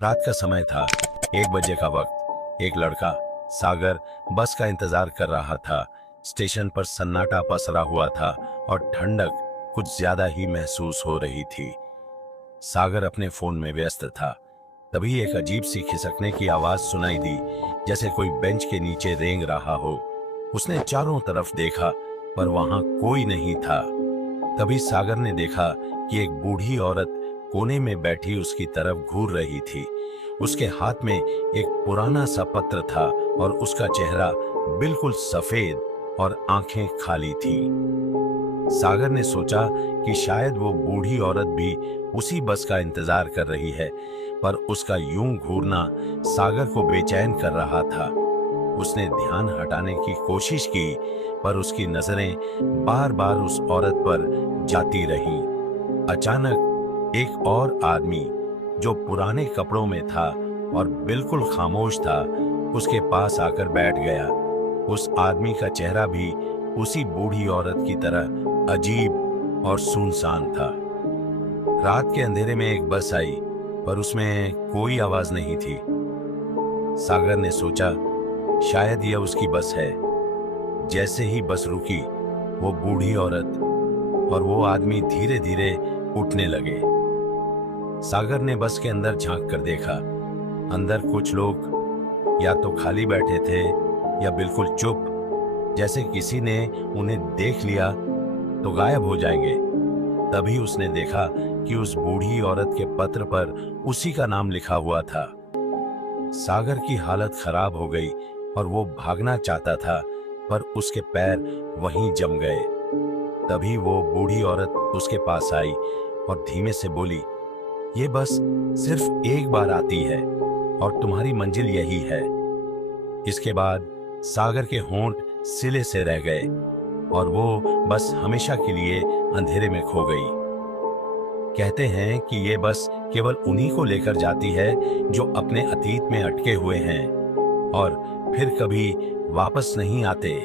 रात का समय था। 1 बजे का वक्त। एक लड़का सागर बस का इंतजार कर रहा था। स्टेशन पर सन्नाटा पसरा हुआ था और ठंडक कुछ ज्यादा ही महसूस हो रही थी। सागर अपने फोन में व्यस्त था। तभी एक अजीब सी खिसकने की आवाज सुनाई दी, जैसे कोई बेंच के नीचे रेंग रहा हो। उसने चारों तरफ देखा, पर वहां कोई नहीं था। तभी सागर ने देखा कि एक बूढ़ी औरत कोने में बैठी उसकी तरफ घूर रही थी। उसके हाथ में एक पुराना सा पत्र था और उसका चेहरा बिल्कुल सफेद और आंखें खाली थी। सागर ने सोचा कि शायद वो बूढ़ी औरत भी उसी बस का इंतजार कर रही है, पर उसका यूं घूरना सागर को बेचैन कर रहा था। उसने ध्यान हटाने की कोशिश की, पर उसकी नजरें बार बार उस औरत पर जाती रहीं। अचानक एक और आदमी, जो पुराने कपड़ों में था और बिल्कुल खामोश था, उसके पास आकर बैठ गया। उस आदमी का चेहरा भी उसी बूढ़ी औरत की तरह अजीब और सुनसान था। रात के अंधेरे में एक बस आई, पर उसमें कोई आवाज नहीं थी। सागर ने सोचा शायद यह उसकी बस है। जैसे ही बस रुकी, वो बूढ़ी औरत और वो आदमी धीरे धीरे उठने लगे। सागर ने बस के अंदर झांक कर देखा। अंदर कुछ लोग या तो खाली बैठे थे या बिल्कुल चुप, जैसे किसी ने उन्हें देख लिया तो गायब हो जाएंगे। तभी उसने देखा कि उस बूढ़ी औरत के पत्र पर उसी का नाम लिखा हुआ था। सागर की हालत खराब हो गई और वो भागना चाहता था, पर उसके पैर वहीं जम गए। तभी वो बूढ़ी औरत उसके पास आई और धीमे से बोली, ये बस सिर्फ एक बार आती है और तुम्हारी मंजिल यही है। इसके बाद सागर के होंठ सिले से रह गए और वो बस हमेशा के लिए अंधेरे में खो गई। कहते हैं कि ये बस केवल उन्हीं को लेकर जाती है जो अपने अतीत में अटके हुए हैं और फिर कभी वापस नहीं आते।